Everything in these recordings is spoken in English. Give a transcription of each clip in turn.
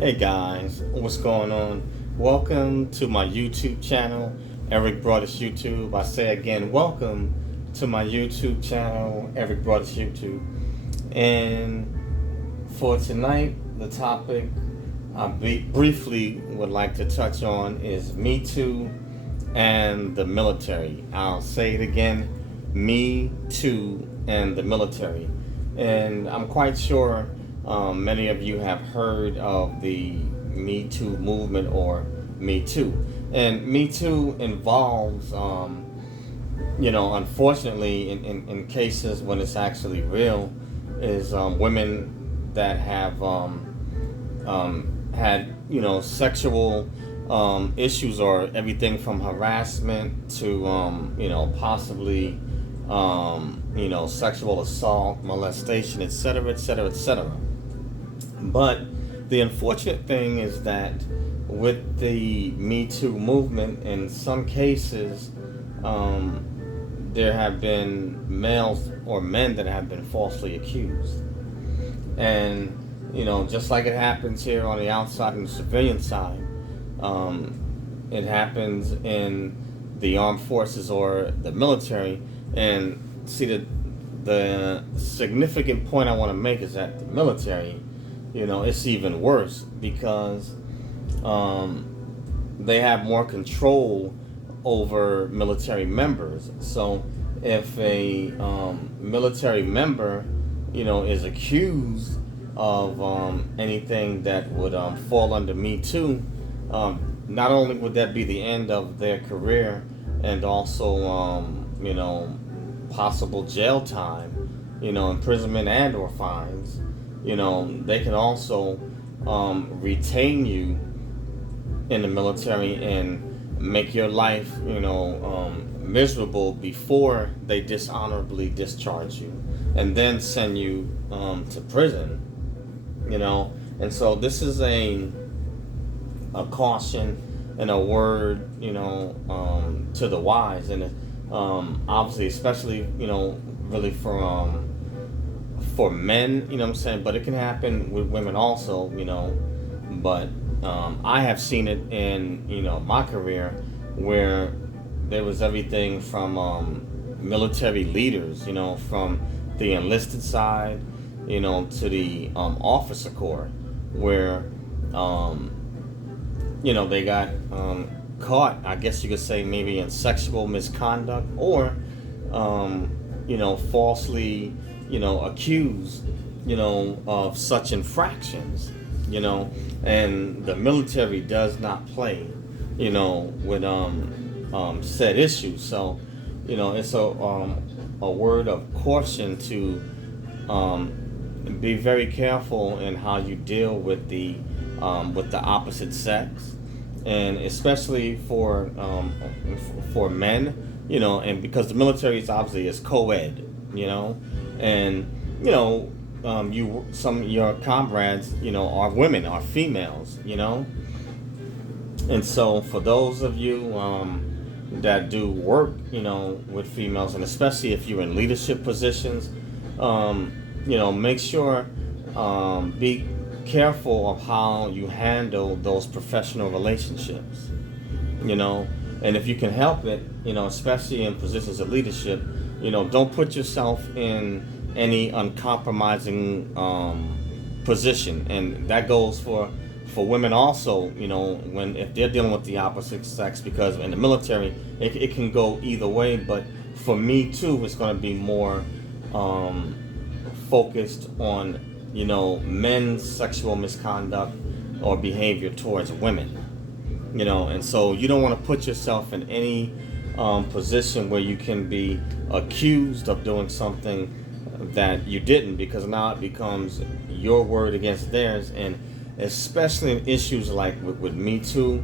Hey guys, what's going on? Welcome to my YouTube channel, Eric Broadus YouTube. I say again, welcome to my YouTube channel, Eric Broadus YouTube. And for tonight, the topic I briefly would like to touch on is Me Too and the military. I'll say it again, Me Too and the military. And I'm quite sure many of you have heard of the Me Too movement or Me Too. And Me Too involves, unfortunately, in cases when it's actually real, is women that have had, sexual issues or everything from harassment to, possibly, sexual assault, molestation, etc., etc., etc. But the unfortunate thing is that with the Me Too movement, in some cases, there have been males or men that have been falsely accused. And, just like it happens here on the outside and the civilian side, it happens in the armed forces or the military. And see, the significant point I want to make is that the military, it's even worse because they have more control over military members. So if a military member, is accused of anything that would fall under Me Too, not only would that be the end of their career and also, possible jail time, imprisonment and or fines, they can also retain you in the military and make your life, miserable before they dishonorably discharge you and then send you to prison, And so this is a caution and a word, to the wise, and obviously, especially, really for men, what I'm saying, but it can happen with women also, but I have seen it in, my career where there was everything from military leaders, from the enlisted side, to the officer corps, where, they got caught, I guess you could say, maybe in sexual misconduct or, falsely, accused, of such infractions, and the military does not play, with said issues. So, it's a word of caution to be very careful in how you deal with the opposite sex, and especially for men, and because the military is obviously is co-ed, and some of your comrades, are women, are females, and so for those of you that do work, with females, and especially if you're in leadership positions, make sure be careful of how you handle those professional relationships, and if you can help it, especially in positions of leadership, don't put yourself in any uncompromising position, and that goes for women also, when if they're dealing with the opposite sex, because in the military it can go either way, but for Me Too, it's going to be more focused on, men's sexual misconduct or behavior towards women, and so you don't want to put yourself in any position where you can be accused of doing something that you didn't, because now it becomes your word against theirs. And especially in issues like with Me Too,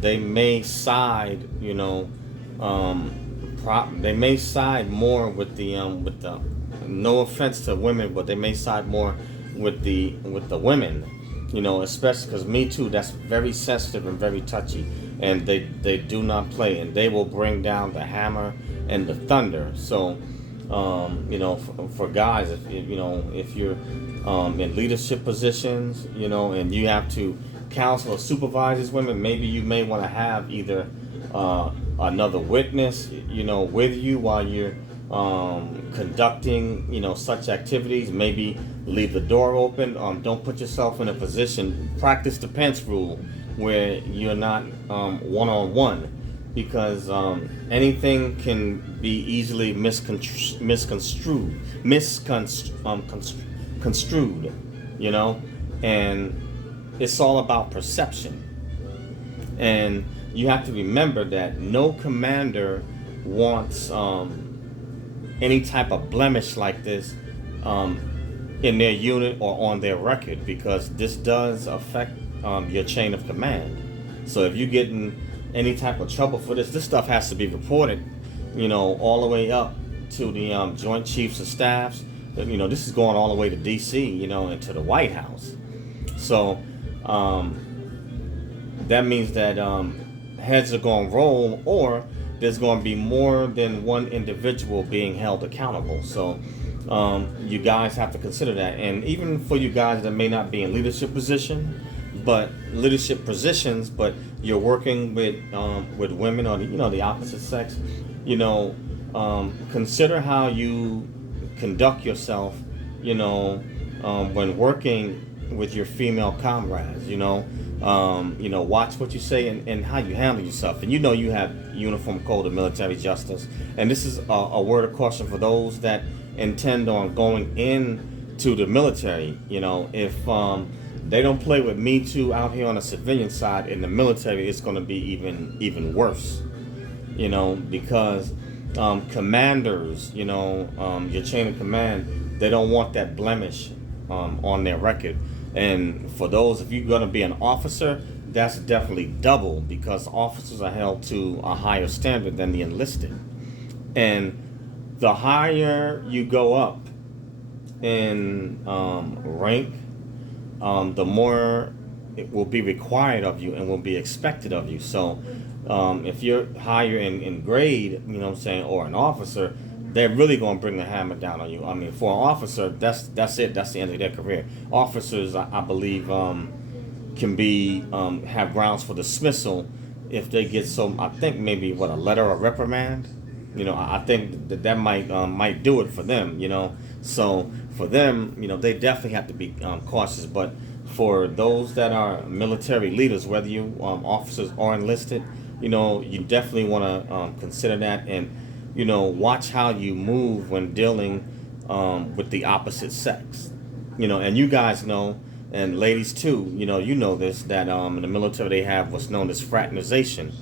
they may side, they may side more with the no offense to women, but they may side more with the women, especially because Me Too, that's very sensitive and very touchy, and they do not play, and they will bring down the hammer and the thunder. So For guys, if you're in leadership positions, and you have to counsel or supervise these women, maybe you may want to have either another witness, with you while you're conducting, such activities. Maybe leave the door open. Don't put yourself in a position. Practice the Thepence Rule, where you're not one-on-one, because anything can be easily misconstrued, and it's all about perception. And you have to remember that no commander wants any type of blemish like this in their unit or on their record, because this does affect your chain of command. So if you get in any type of trouble for this stuff has to be reported, all the way up to the Joint Chiefs of Staffs. This is going all the way to D.C., and to the White House. So that means that heads are going to roll, or there's going to be more than one individual being held accountable. So you guys have to consider that. And even for you guys that may not be in leadership positions, but you're working with women or the opposite sex, consider how you conduct yourself, when working with your female comrades. Watch what you say and how you handle yourself. And you have Uniform Code of Military Justice. And this is a word of caution for those that intend on going into the military. If they don't play with Me Too out here on the civilian side, in the military it's going to be even worse. Because commanders, your chain of command, they don't want that blemish on their record. And for those, if you're going to be an officer, that's definitely double, because officers are held to a higher standard than the enlisted. And the higher you go up in rank, the more it will be required of you and will be expected of you. So if you're higher in grade, or an officer, they're really going to bring the hammer down on you. I mean, for an officer, that's it. That's the end of their career. Officers, I believe, can be have grounds for dismissal if they get I think maybe a letter or reprimand. I think that might do it for them. So for them, they definitely have to be cautious. But for those that are military leaders, whether you officers or enlisted, you definitely want to consider that, and watch how you move when dealing with the opposite sex. And you guys know, and ladies too, this, that in the military they have what's known as fraternization.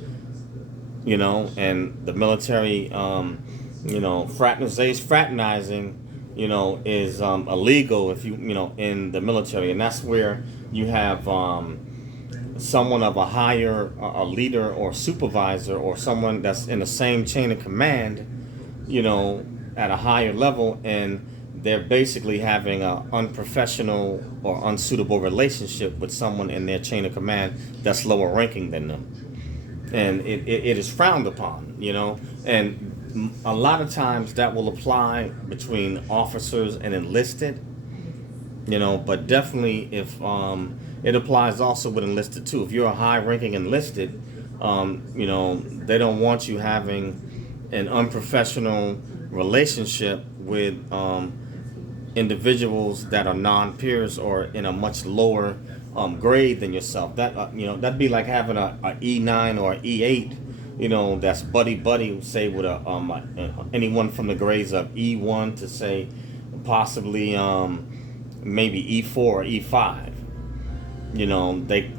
And the military, fraternizing, is illegal if you in the military, and that's where you have someone of a higher, a leader or supervisor, or someone that's in the same chain of command, at a higher level, and they're basically having an unprofessional or unsuitable relationship with someone in their chain of command that's lower ranking than them. And it is frowned upon, and a lot of times that will apply between officers and enlisted, but definitely if it applies also with enlisted too. If you're a high-ranking enlisted, they don't want you having an unprofessional relationship with individuals that are non-peers or in a much lower grade than yourself. That that'd be like having a E9 or E8, that's buddy, say with anyone from the grades of E1 to say possibly maybe E4 or E5. They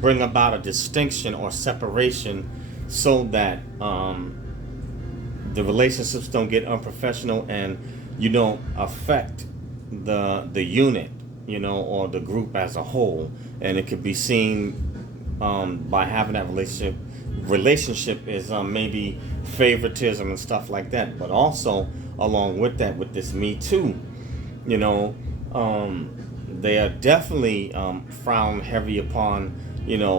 bring about a distinction or separation so that the relationships don't get unprofessional, and you don't affect the unit, or the group as a whole. And it could be seen by having that relationship is maybe favoritism and stuff like that. But also along with that, with this Me Too, they are definitely frowned heavy upon,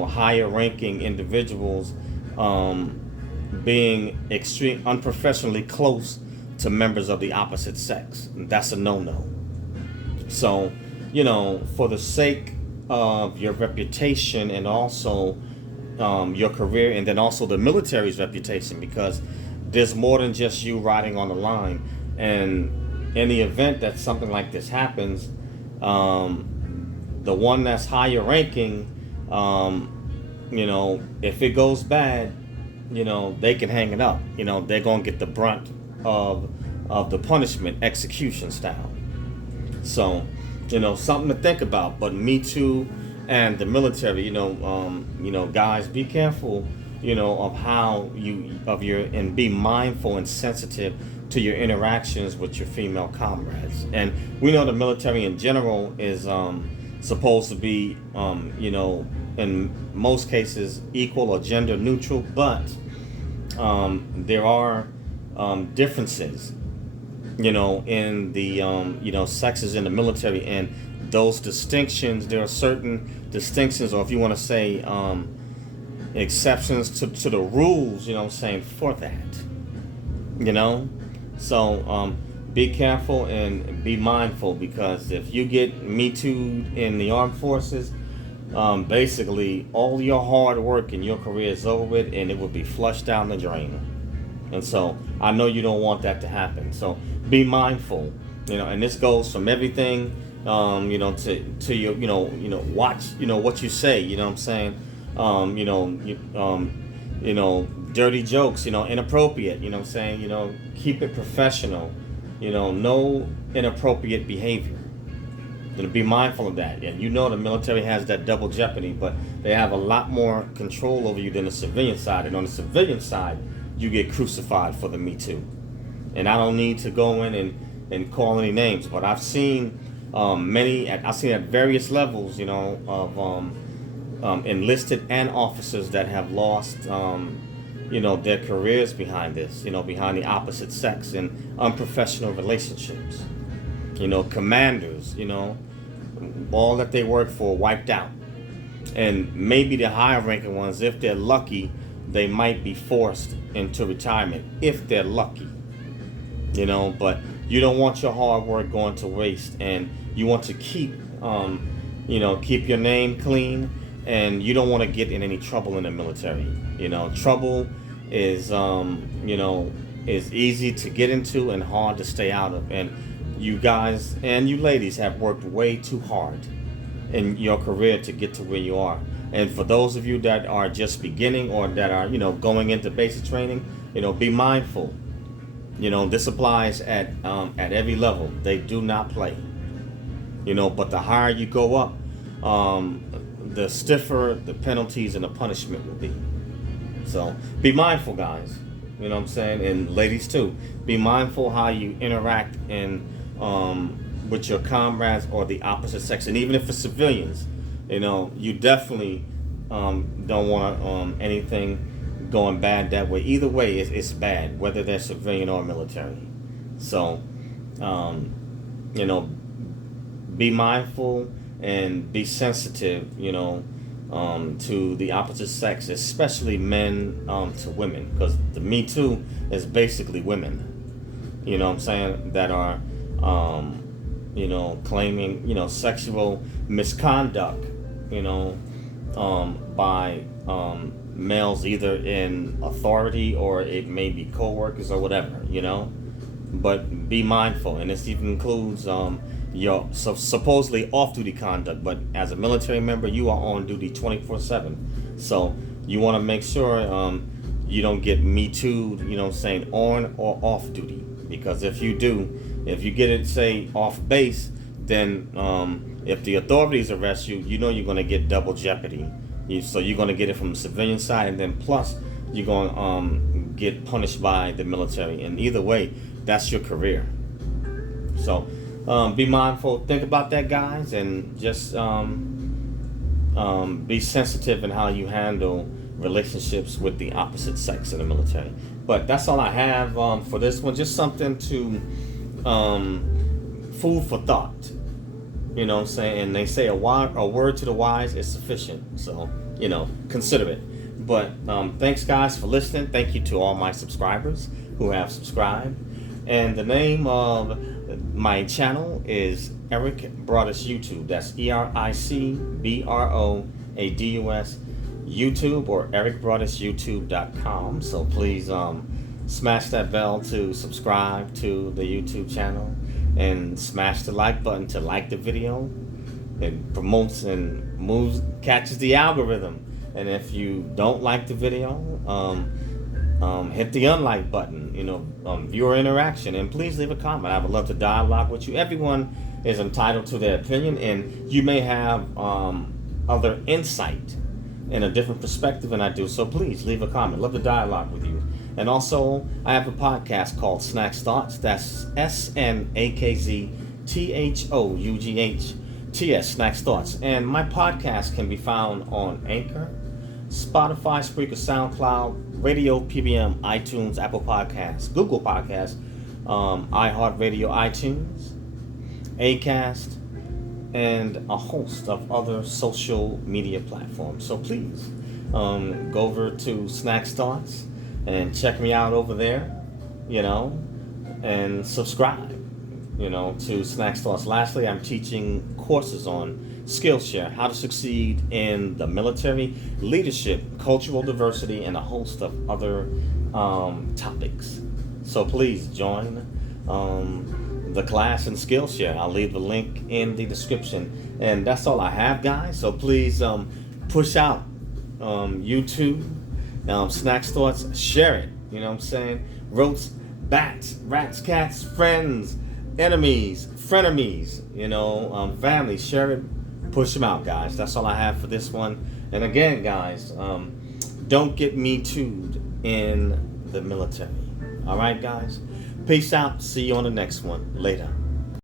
higher ranking individuals being extreme unprofessionally close to to members of the opposite sex. That's a no-no. So, for the sake of your reputation and also your career, and then also the military's reputation, because there's more than just you riding on the line. And in the event that something like this happens, the one that's higher ranking, if it goes bad, they can hang it up. They're going to get the brunt of the punishment, execution style. So, something to think about. But Me Too and the military, guys, be careful, of how and be mindful and sensitive to your interactions with your female comrades. And we know the military in general is supposed to be, in most cases equal or gender neutral, but there are differences, in the sexes in the military, and those distinctions. There are certain distinctions, or if you want to say exceptions to the rules, for that. So be careful and be mindful, because if you get Me Too'd in the armed forces, basically all your hard work in your career is over with, and it will be flushed down the drain. And so I know you don't want that to happen. So be mindful, and this goes from everything, to your, watch, what you say, what I'm saying, dirty jokes, inappropriate, what I'm saying, keep it professional, no inappropriate behavior. Be mindful of that. And the military has that double jeopardy, but they have a lot more control over you than the civilian side. And on the civilian side, you get crucified for the Me Too. And I don't need to go in and call any names, but I've seen I've seen at various levels, of enlisted and officers that have lost, their careers behind this, behind the opposite sex and unprofessional relationships. Commanders, all that they work for wiped out. And maybe the higher ranking ones, if they're lucky, they might be forced into retirement, if they're lucky. But you don't want your hard work going to waste, and you want to keep your name clean, and you don't want to get in any trouble in the military. Trouble is is easy to get into and hard to stay out of. And you guys and you ladies have worked way too hard in your career to get to where you are. And for those of you that are just beginning, or that are going into basic training, be mindful. This applies at every level. They do not play. But the higher you go up, the stiffer the penalties and the punishment will be. So be mindful, guys. What I'm saying? And ladies too. Be mindful how you interact with your comrades or the opposite sex. And even if it's civilians, you definitely don't want anything going bad that way. Either way, it's bad, whether they're civilian or military. So, be mindful and be sensitive, to the opposite sex, especially men to women, because the Me Too is basically women, what I'm saying, that are, claiming, sexual misconduct, by males either in authority, or it may be co-workers or whatever, but be mindful. And this even includes your supposedly off-duty conduct, but as a military member, you are on duty 24/7. So you want to make sure you don't get Me Too'd, saying on or off duty, because if you get it, say, off base, then if the authorities arrest you, you're going to get double jeopardy. So you're going to get it from the civilian side, and then plus you're going to get punished by the military. And either way, that's your career. So be mindful. Think about that, guys, and just be sensitive in how you handle relationships with the opposite sex in the military. But that's all I have for this one. Just something to food for thought. What I'm saying? And they say a word to the wise is sufficient. So, consider it. But thanks, guys, for listening. Thank you to all my subscribers who have subscribed. And the name of my channel is Eric Broadus YouTube. That's EricBroadus YouTube, or ericbroadusyoutube.com. So please smash that bell to subscribe to the YouTube channel, and smash the like button to like the video. It promotes and catches the algorithm. And if you don't like the video, hit the unlike button. Viewer interaction, and please leave a comment. I would love to dialogue with you. Everyone is entitled to their opinion, and you may have other insight and a different perspective than I do. So please leave a comment. Love to dialogue with you. And also, I have a podcast called Snacks Thoughts. That's SNAKZTHOUGHTS, Snacks Thoughts. And my podcast can be found on Anchor, Spotify, Spreaker, SoundCloud, Radio, PBM, iTunes, Apple Podcasts, Google Podcasts, iHeartRadio, iTunes, Acast, and a host of other social media platforms. So please go over to Snacks Thoughts and check me out over there, and subscribe, to Snacks Thoughts. Lastly, I'm teaching courses on Skillshare, how to succeed in the military, leadership, cultural diversity, and a host of other topics. So please join the class in Skillshare. I'll leave the link in the description. And that's all I have, guys. So please push out YouTube, Snacks Thoughts, share it. You know what I'm saying? Roats, bats, rats, cats, friends, enemies, frenemies, family, share it. Push them out, guys. That's all I have for this one. And again, guys, don't get me too'd in the military. All right, guys? Peace out. See you on the next one. Later.